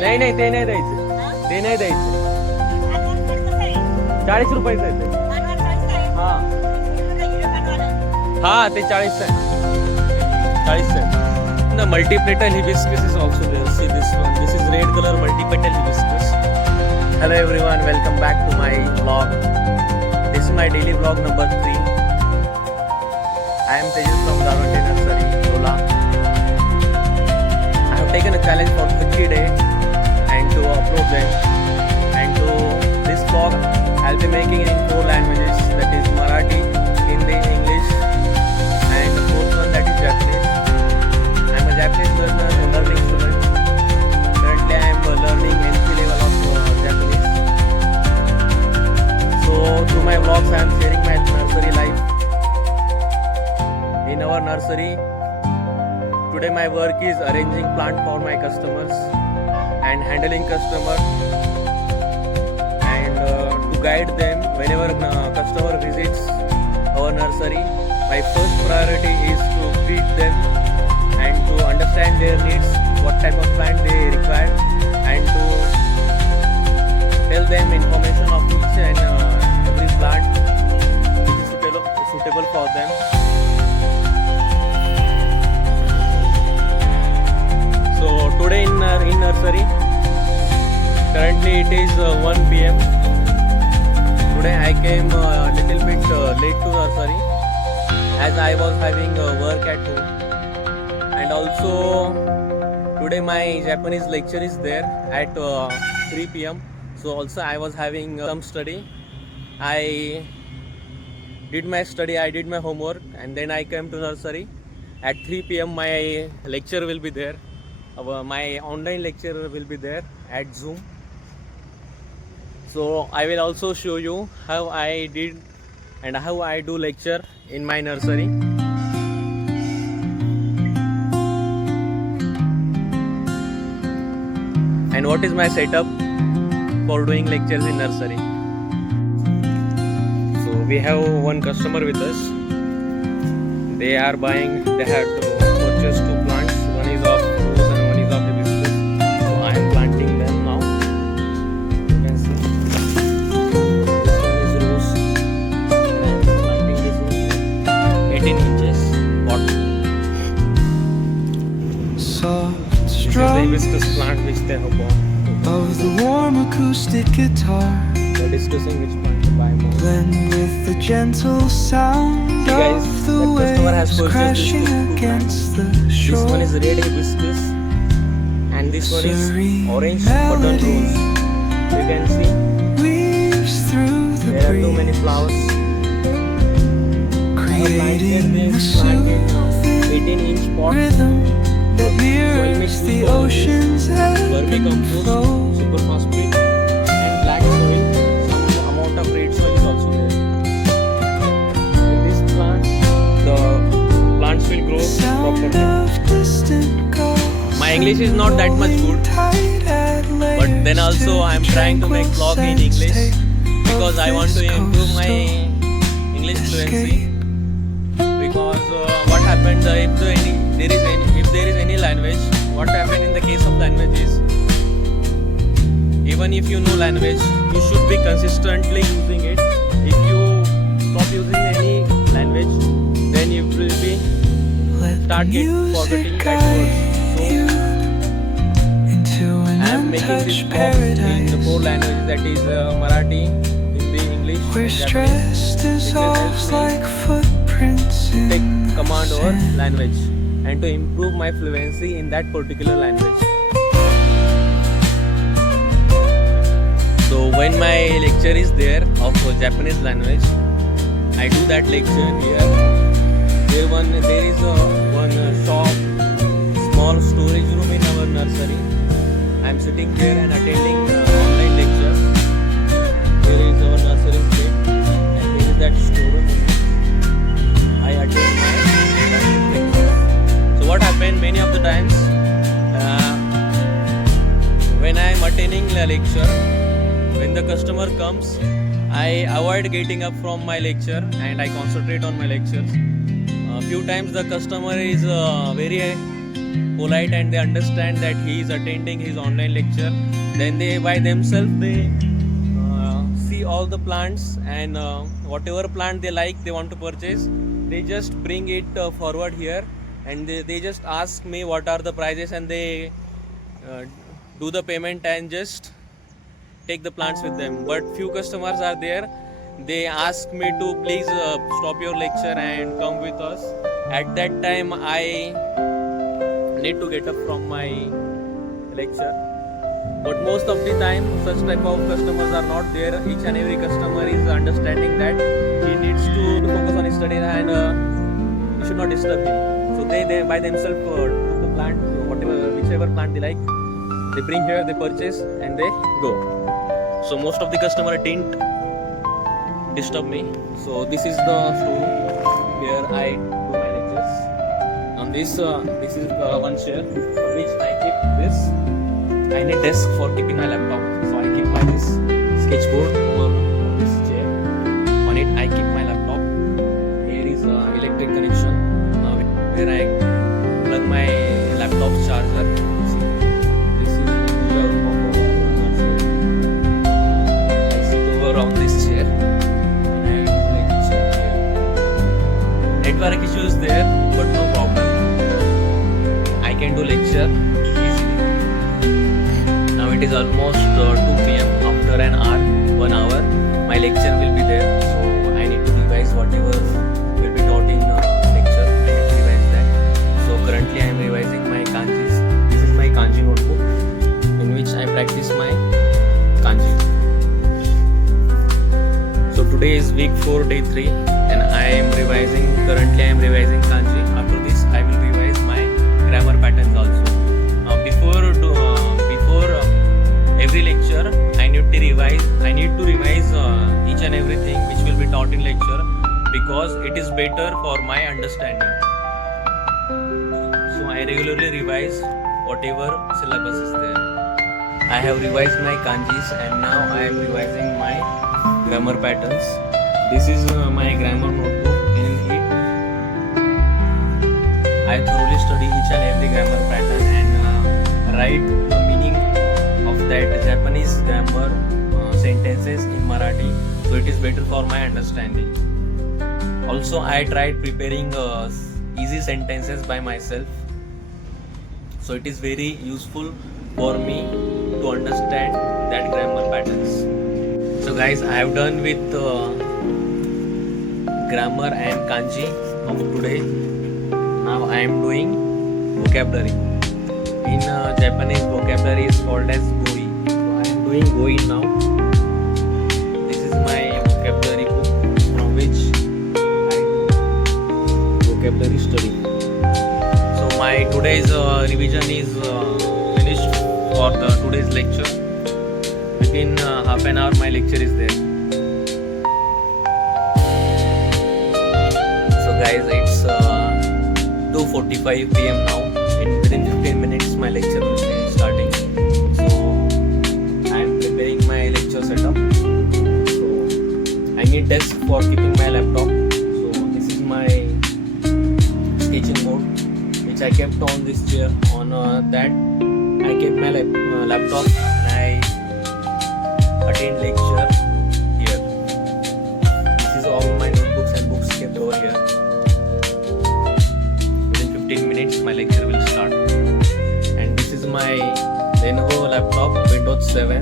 नाही नाही ते नाही द्यायचं, ते नाही द्यायचं. 40 रुपयाचं आहे ते. हा हा ते 40 आहे. 40 आहे. The multi-petal hibiscus is also there. See this one. This is red color multi-petal hibiscus. Hello everyone, welcome back to my vlog. This is my daily vlog number 3. I am Tejas from Darunte Nursery, Rola. I have taken a challenge for 30 days and to upload them. And to this vlog, I'll be making it in 4 languages. That is Marathi, Hindi, English, and the fourth one that is Japanese. I am a Japanese learner, learning student. Currently, I am learning entry level of Japanese. So, through my vlogs, I am sharing my nursery life. In our nursery, today my work is arranging plant for my customers and handling customers and to guide them whenever customer visits our nursery. My first priority is to greet them and to understand their needs, what type of plant they require, and to tell them information of each and every plant which is suitable for them. So today in nursery, currently it is 1 p.m. Today I came a little bit late to nursery as I was having work at home. And also today my Japanese lecture is there at 3 p.m. So also I was having some study. I did my study, I did my homework, and then I came to nursery. At 3 p.m. my lecture will be there. My online lecture will be there at Zoom. So I will also show you how I did and how I do lecture in my nursery. And what is my setup for doing lectures in nursery. So we have one customer with us. They have to purchase 2 plants. One is of rose and one is of hibiscus. So I am planting them now. You can see. This one is rose. I am planting this one. 18 inches pot. This is the hibiscus plant which they have bought. Of the warm acoustic guitar, They are discussing which plant to buy more. blend with the gentle sound See guys, of the that customer has waves purchased crashing this 2 against the This shore. one is red hibiscus and this one is Serene orange button melody rose. You can see weaves through the there are too many breeze, flowers. I have creating planted a this plant in soothing 18-inch pot. rhythm that Soil mirrors mix the with ocean's ebb and vermicompost, flow. super phosphate and black soil. Some amount of red soil is also there. With this plant, the plants will grow Sound properly. of distant calls. My English is not that much good, but then also I am trying to make vlog in English because I want to improve my English fluency. Because what happens if there is any language, what happens in the case of language is, even if you know language, you should be consistently using it. If you stop using any language, then you will be start forgetting that words. So I am making this vlog in the 4 languages, that is Marathi, Hindi, English, Where and stress Japanese. dissolves like footprints Take in command over sand. language and to improve my fluency in that particular language. So when my lecture is there of Japanese language, I do that lecture here. There is one shop, small storage room in our nursery. I am sitting there and attending online lecture. There is our nursery state and there is that storeroom. I attend my lecture. So what happened many of the times when I am attending the lecture, when the customer comes, I avoid getting up from my lecture and I concentrate on my lectures. A few times the customer is very polite and they understand that he is attending his online lecture, then they by themselves they see all the plants and whatever plant they like they want to purchase, they just bring it forward here and they just ask me what are the prices and they do the payment and just take the plants with them. But few customers are there, they ask me to please stop your lecture and come with us. At that time I need to get up from my lecture, but most of the time such type of customers are not there. Each and every customer is understanding that he needs to focus on his studies and you should not disturb him. So they by themselves took the plant, whichever plant they like, they bring here, they purchase and they go. So most of the customer didn't disturb me. So this is the storeroom where I do my lectures. On this is one chair on which I keep this. I need desk for keeping my laptop, so I keep my this sketchboard on this chair. On it I keep my laptop. Here is electric connection where I plug my laptop charger. See, this is the room of I sit over on this chair and I lecture here. Network issue is there, but no problem. I can do lecture easily. Now it is almost 2 p.m. After an hour, 1 hour, my lecture will be there. So I need to revise whatever will be taught in lecture. I need to revise that. So currently I am revising my kanjis. This is my kanji notebook in which I practice my kanji. So today is week 4, day 3, and I am revising. Currently I am revising kanji. After this I will revise my grammar patterns also. Before every lecture I need to revise each and everything which will be taught in lecture, because it is better for my understanding. So I regularly revise whatever syllabus is there. I have revised my kanjis and now I am revising my grammar patterns. This is my grammar notebook. In it I thoroughly study each and every grammar pattern and write the meaning of that Japanese grammar sentences in Marathi, so it is better for my understanding. Also I tried preparing easy sentences by myself, so it is very useful for me to understand that grammar patterns. So guys, I have done with grammar and kanji of today. Now I am doing vocabulary. In Japanese, vocabulary is called as goi. So I am doing goi now. This is my vocabulary book from which I do vocabulary study. So my today's revision is finished for today's lecture. Within half an hour my lecture is there. So guys, it's 2:45 p.m. now. Within 15 minutes my lecture will be starting. So I am preparing my lecture setup. So I need desk for keeping my laptop. So this is my sketching board which I kept on this chair. On that I kept my laptop and I attend lecture here. This is all my notebooks and books kept over here. Within 15 minutes my lecture will start. And this is my Lenovo laptop, Windows 7.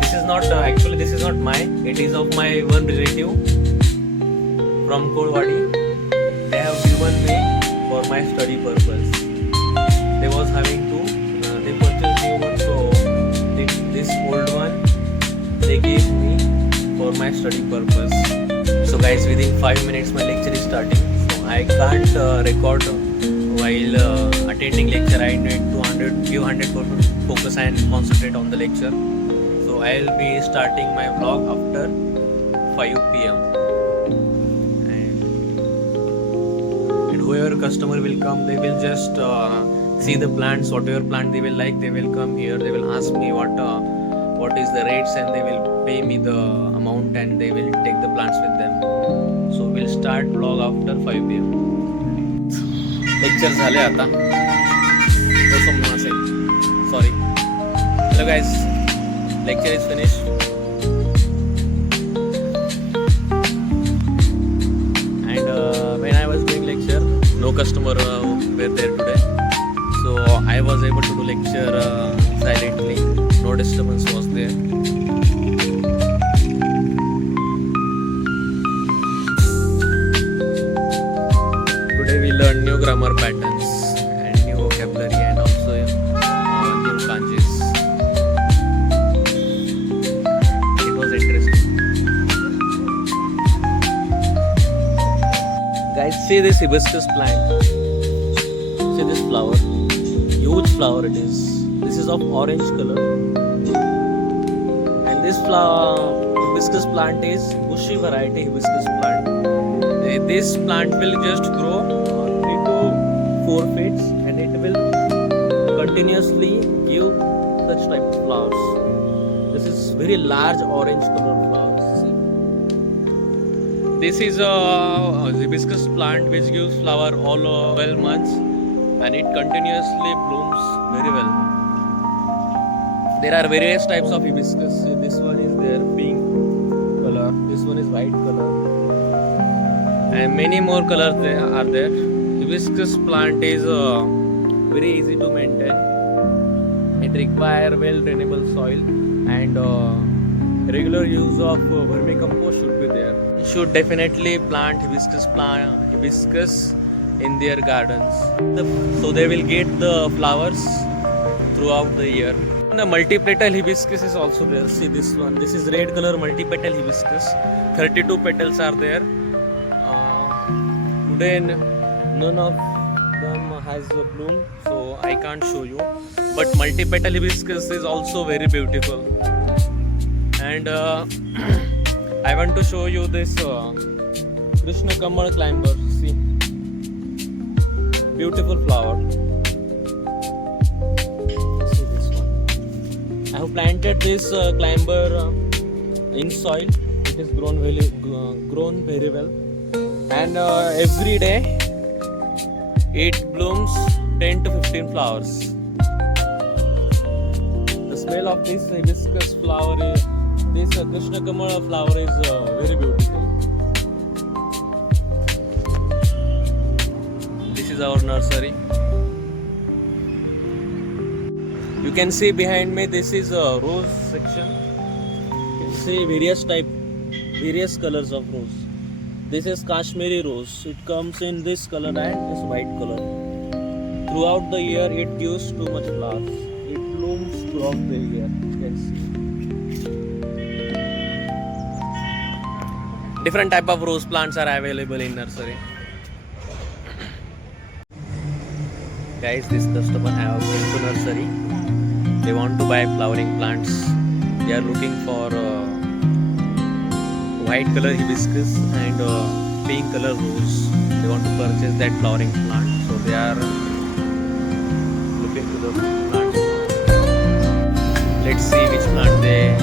This is not actually this is not mine. It is of my one relative from Kolwadi. They have given me for my study purpose. They was having to they purchased new one, so this old one they gave me for my study purpose. So guys, within 5 minutes my lecture is starting. So I can't record while attending lecture. I need to give 100% focus and concentrate on the lecture. So I'll be starting my vlog after 5 p.m. And whoever customer will come, they will just see the plants, whatever plant they will like, they will come here, they will ask me what is the rates, and they will pay me the amount and they will take the plants with them. So we'll start vlog after 5 p.m. Lecture झाले आता. Sorry. Hello guys, lecture is finished. And when I was doing lecture, no customer were there today. So I was able to do lecture silently. No disturbance was there. Today we learned new grammar patterns and new vocabulary and also new kanjis. It was interesting. Guys, see this hibiscus plant. See this flower. Huge flower it is. This is of orange color. And this hibiscus plant is bushy variety hibiscus plant. This plant will just grow 3 to 4 feet and it will continuously give such type of flowers. This is very large orange color flowers. See. This is a hibiscus plant which gives flower all 12 months and it continuously blooms very well. There are various types of hibiscus. This one is there pink color, this one is white color. And many more colors are there. Hibiscus plant is very easy to maintain. It requires well drainable soil and regular use of vermicompost should be there. You should definitely plant hibiscus in their gardens, so they will get the flowers throughout the year. And the multipetal hibiscus is also there. See this one. This is red color multipetal hibiscus. 32 petals are there. Today none of them has a bloom, so I can't show you. But multipetal hibiscus is also very beautiful. And I want to show you this Krishna Kamal climber. See, beautiful flower. See this one. I have planted this climber in soil. It has grown very well. And every day it blooms 10 to 15 flowers. The smell of this hibiscus flower is, this Krishna Kamal flower is very beautiful. This is our nursery. You can see behind me, this is a rose section. You can see various colors of rose. This is Kashmiri rose. It comes in this color and this white color. Throughout the year, it gives too much flowers. It blooms throughout the year. You can see. Different type of rose plants are available in nursery. Guys, this customer have been to nursery. They want to buy flowering plants. They are looking for white color hibiscus and pink color rose. They want to purchase that flowering plant, so they are looking to the plant. Let's see which plant they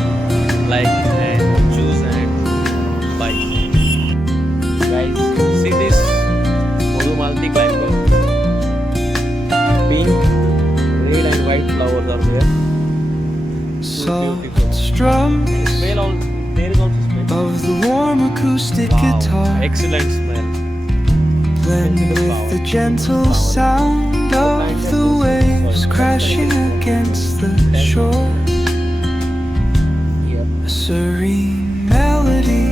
like and choose and buy. Guys, see this Malti climber. Pink, red and white flowers are there. Salt strum Smell all, there is also smell. of the warm acoustic Wow, guitar, excellent smell. blend with the gentle sound of the waves crashing against the shore. A serene melody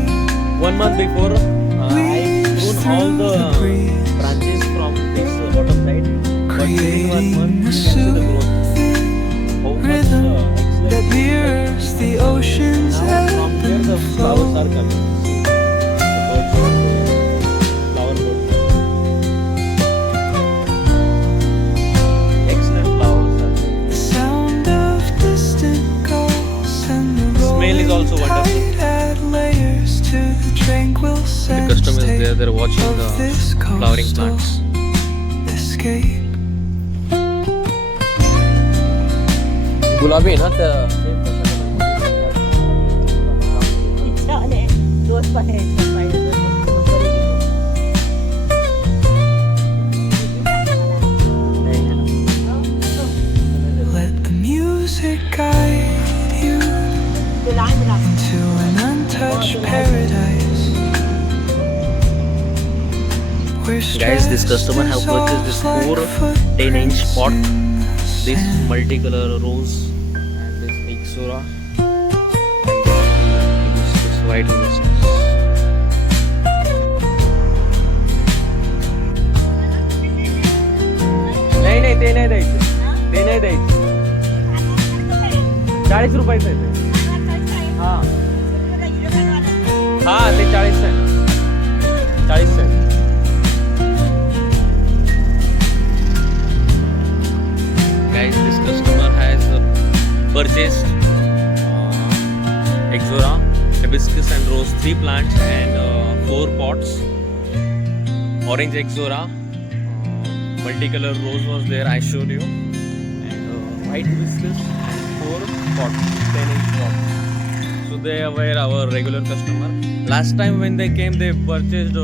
1 month before, I pruned all the branches from this bottom side. But within 1 month, you can see the growth. How much rhythm excellent. that mirrors the ocean's Now ebb from there the and flowers flow. are coming. See, the birds are there. Flower birds. Excellent flowers are there. The sound of distant gulls and the Smell is also rolling wonderful. tide add layers to the tranquil The customers there, soundscape they're watching of the this flowering coastal plants. escape. गुलाबी आहे ना त्या Dois parentes, pai. Guys, this customer have purchased this 4 10-inch pot, this multicolor rose and this Ixora and this white hibiscus. नाही ते नाही द्यायचं, ते नाही द्यायचं. 40 रुपयाचं आहे ते. हा हा ते 40 आहे, 40 आहे. Guys, this customer has purchased Ixora, hibiscus and rose 3 plants and 4 pots. Orange Ixora, multicolor rose was there, I showed you, and white hibiscus and 4 pots, 10-inch pots. So they were our regular customer. Last time when they came, they purchased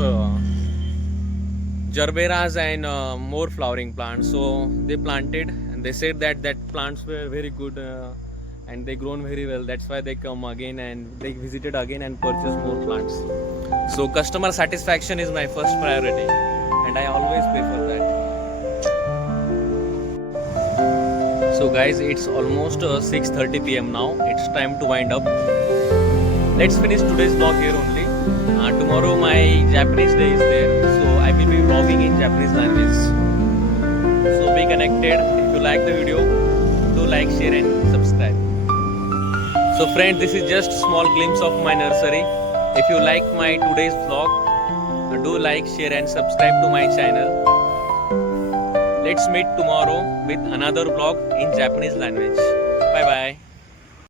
gerberas and more flowering plants. So they planted and they said that plants were very good and they grown very well. That's why they come again and they visited again and purchased more plants. So customer satisfaction is my first priority and I always pay for that. So guys, it's almost 6:30 p.m. now. It's time to wind up. Let's finish today's vlog here only. Tomorrow my Japanese day is there, so I will be vlogging in Japanese language. So be connected. If you like the video, do like, share and subscribe. So friends, this is just small glimpse of my nursery. If you like my today's vlog, do like, share and subscribe to my channel. Let's meet tomorrow with another vlog in Japanese language. Bye bye.